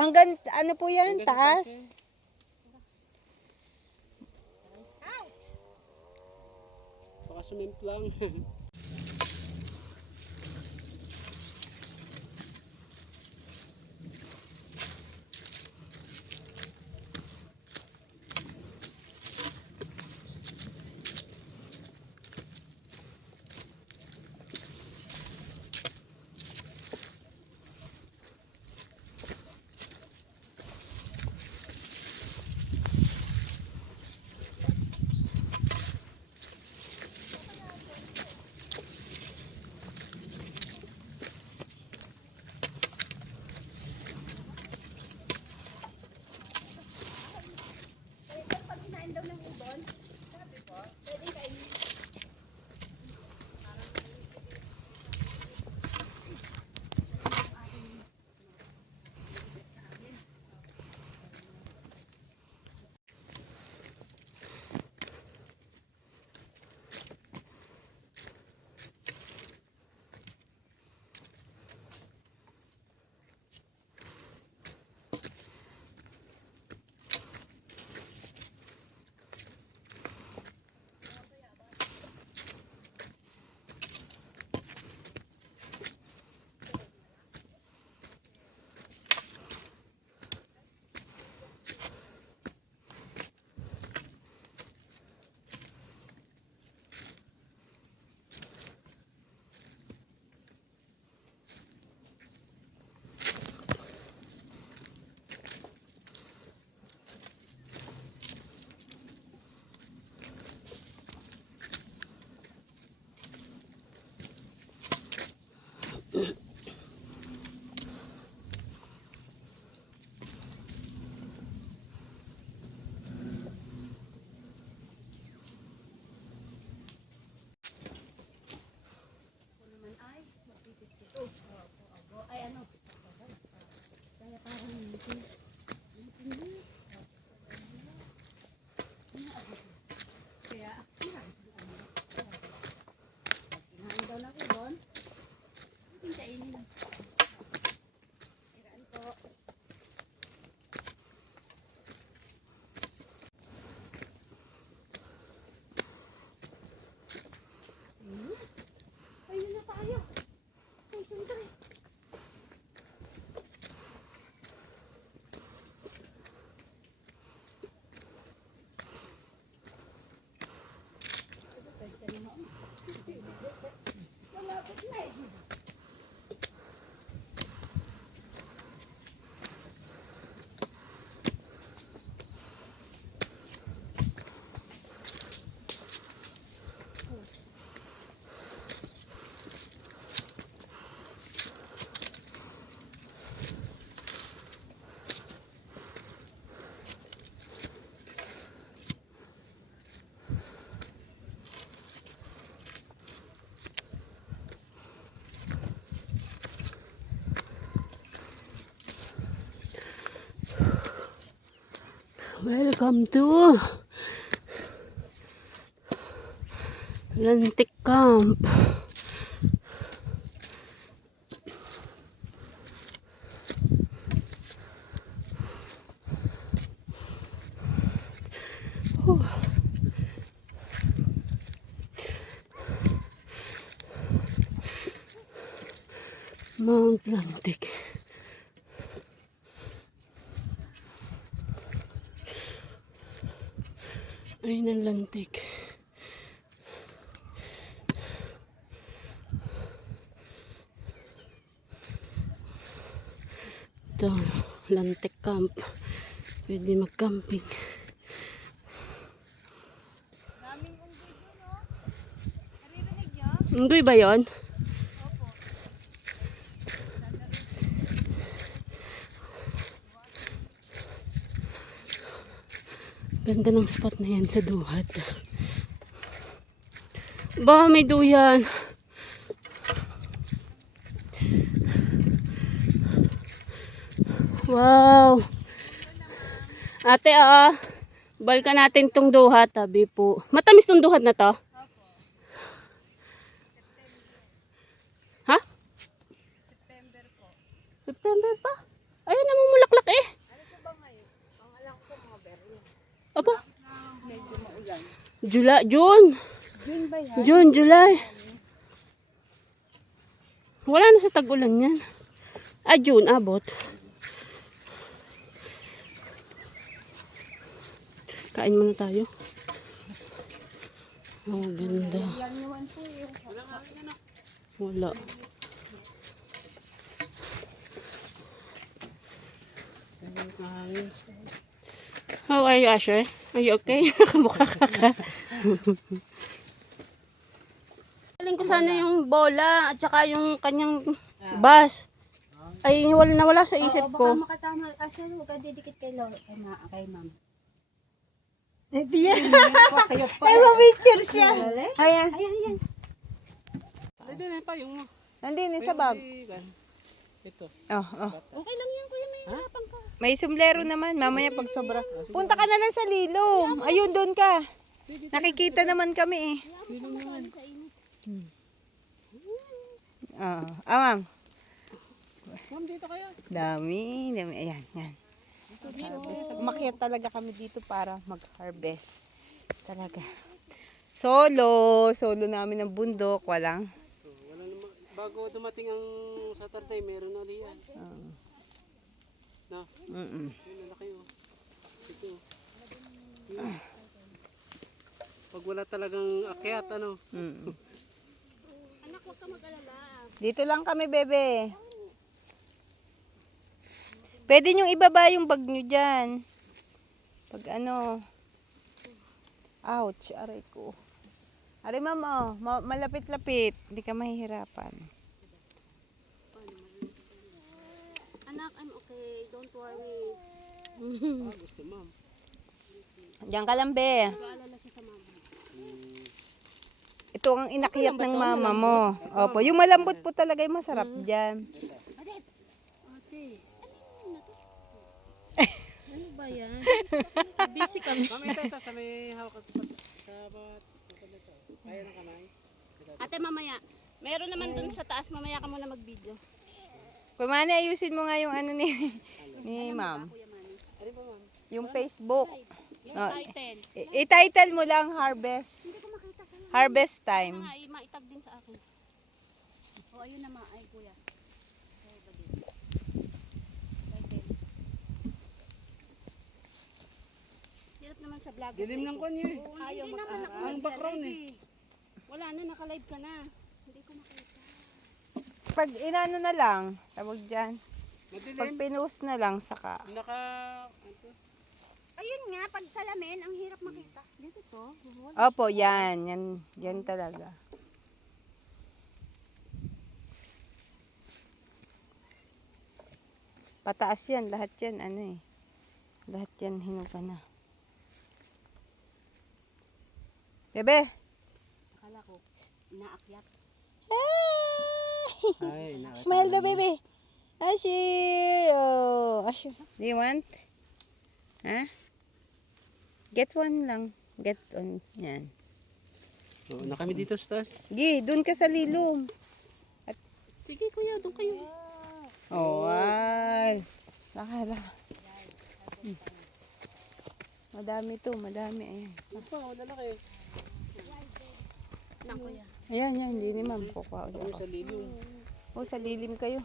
Hanggang, ano po yan, taas? Baka sumimp lang. Welcome to Atlantic Camp. Mount Atlantic. Ayun ang lantik. Ito, lantik camp. Pwede mag-camping. Daming unggoy doon, no? Naririnig niyo? Unggoy ba yon? Ganda ng spot na yan sa Duhat. Ba, may duyan. Wow. Ate, ah. Balka natin tong duhat, tabi po. Matamis tong duhat na to. Ha? September po. September pa? Ayun, namumulaklak eh. July, June. June ba yan? June, July. Wala na sa tag-ulan yan. Ah, June, abot. Kain muna tayo. Oh, ganda. Wala. How are you, Asher? Are you okay? Nakabuka ka ka. Galing ko sana yung bola at saka yung kanyang bus. Ay, wala na wala sa isip Oo, ko. baka makatama ka siya. Huwag ka didikit kay, lo, kay, ma, kay ma'am. Hindi yan. Ay, picture siya. Ayan. Ayan, ayan. Hindi na pa yung Nandun yun sa bag. Ito. Oh, oh. Okay lang yan, kuya. May harapan ka. May sombrero naman. Mamaya pag sobra. Punta ka na lang sa lilom. Ayun, doon ka. Nakikita naman kami eh. Hmm. Oo. Ah, ma'am. Ma'am, dito kayo. Dami, dami. Ayan, yan. Umakyat talaga kami dito para mag-harvest. Talaga. Solo. Solo namin ng bundok. Walang. Bago dumating ang Saturday, meron na riyan. Oo. No? Mm-mm. Yun na kayo. Ito. Yun. Pag wala talagang akyat, ano? Mm-mm. Anak, huwag ka mag-alala. Dito lang kami, bebe. Pwede nyo ibaba yung bag nyo dyan. Pag ano. Ouch, aray ko. Aray, ma'am, oh. Ma- malapit-lapit. Hindi ka mahihirapan. Anak, I'm okay. Don't worry. Ah, gusto ma'am. Diyan ka lang, be. Mag-aalala siya sa mama. Ito ang inakyat ng mama mo. Opo, yung malambot po talaga yung masarap dyan. Ate, ano ba yan? Busy kami. Ma'am, ito, ito. Sa may hawak at sa ito. Kaya ng kamay. Ate, mamaya. Meron naman dun sa taas. Mamaya ka muna mag-video. Kumani, ayusin mo nga yung ano ni, ni ma'am. Ano ba, ma'am? Yung Facebook. Yung Ah. title. I- I-title mo lang harvest. Harvest time. I- maitag din sa akin. O, ayun na ma. Ay, kuya. Ay, ba din? Title. Hirap naman sa vlog. Dilim ng kwan yun. Ayaw Ang mag-aral. Ang background eh. Wala na, naka-live ka na. Hindi ko makita. Pag inano na lang, tawag dyan. Pag Madilim. pinost na lang, saka. Naka... Ano? Ayun nga, pag salamin, ang hirap makita. Dito to. Opo, yan. Yan, yan talaga. Pataas yan. Lahat yan, ano eh. Lahat yan, hinuga na. Bebe! Akala ko, naakyat. Ay, na. Smile daw, baby. Ashir! Oh, Ashir. Do you want? Ha? Get one lang. Get on. Yan. So, na kami dito sa taas. Gi, dun ka sa lilom. Sige kuya, doon kayo. Oh, ay. Laka, laka. Hmm. Madami to, madami. Ayan. Opa, wala na kayo. Saan kuya? Ayan, yan. Hindi ni ma'am. Kukuha ulit ako. sa lilong. Oh, sa lilim kayo.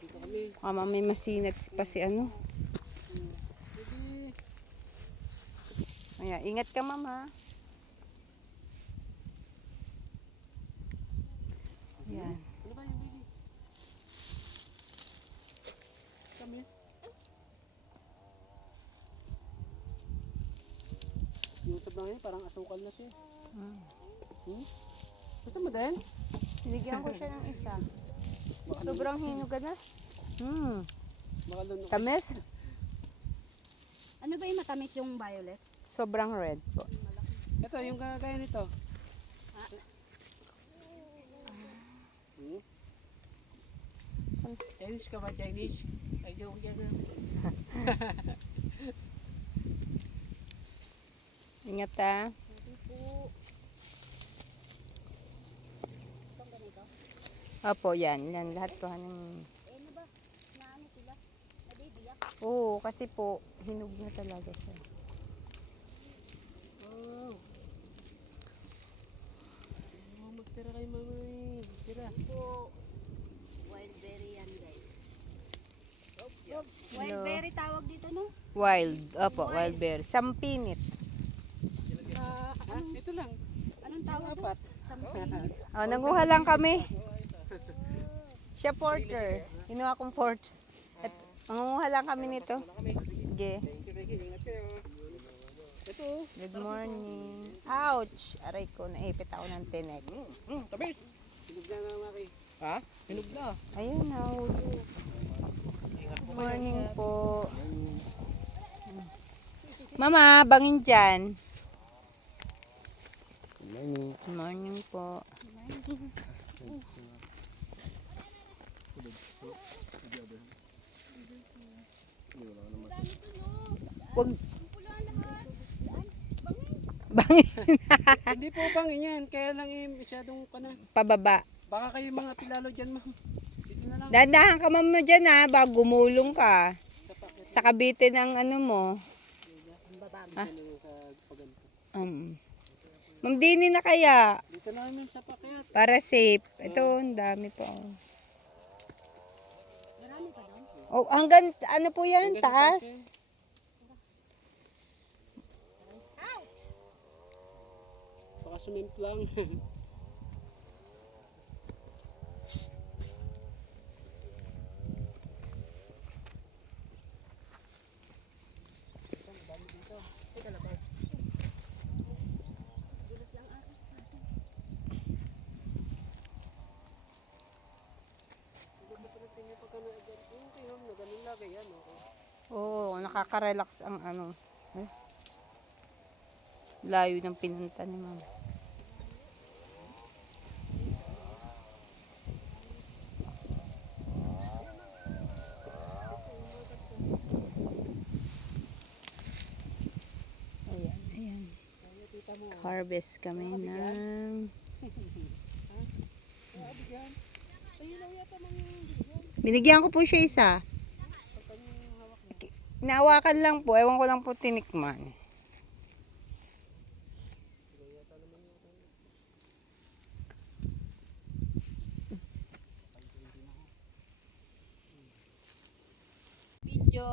Dito kami. Mama, may masinat pa si ano. Ayan, ingat ka, mama. Ayan. Ano ba yung baby? Kami. Yung tab na yun, parang asukal na siya. Ah. Hmm? Gusto mo din? Binigyan ko siya ng isa. Sobrang hinuga na. Hmm. Baka doon. Tamis? Ano ba yung matamis yung violet? Sobrang red po. Ito, yung kagaya nito. Hmm? Chinese ka ba? Chinese? Ay, joke yan. Ingat ha. Opo, yan. Yan, lahat to ng... Oo, kasi po, hinug na talaga siya. Oh. tira kay mama eh. Tira. Wild berry tawag dito, no? Wild. Opo, wild berry. Sampinit. Ha? Ito lang. Anong tawag? Apat. Oh, nanguha lang kami. Siya porter. Kinuha kong porter. At mangunguha lang kami nito. Sige. Good morning. Ouch! Aray ko, naipit ako ng tinek. Hmm, tabi. Hinog na nga, Maki. Ha? Hinog na. Ayun, nahulog. Good morning po. Mama, bangin dyan. Good morning po. Wag. Bangin. Hindi po bang yan. Kaya lang eh, masyadong kana. Pababa. Baka kayo mga pilalo dyan, ma'am. Dito na lang. Dandahan ka ma'am mo dyan ha, bago gumulong ka. Sa kabite ng ano mo. Ah. Um. Ma'am Dini na kaya. Dito na kami sa pakyat. Para safe. Ito, ang dami pa. Oh. Oh, hanggang ano po yan? Taas? Sumimp lang. Oo, nakaka-relax ang ano. Eh? Layo ng pinunta ni ma'am. Harvest kami ng... Binigyan ko po siya isa. Naawakan lang po. Ewan ko lang po tinikman. Video.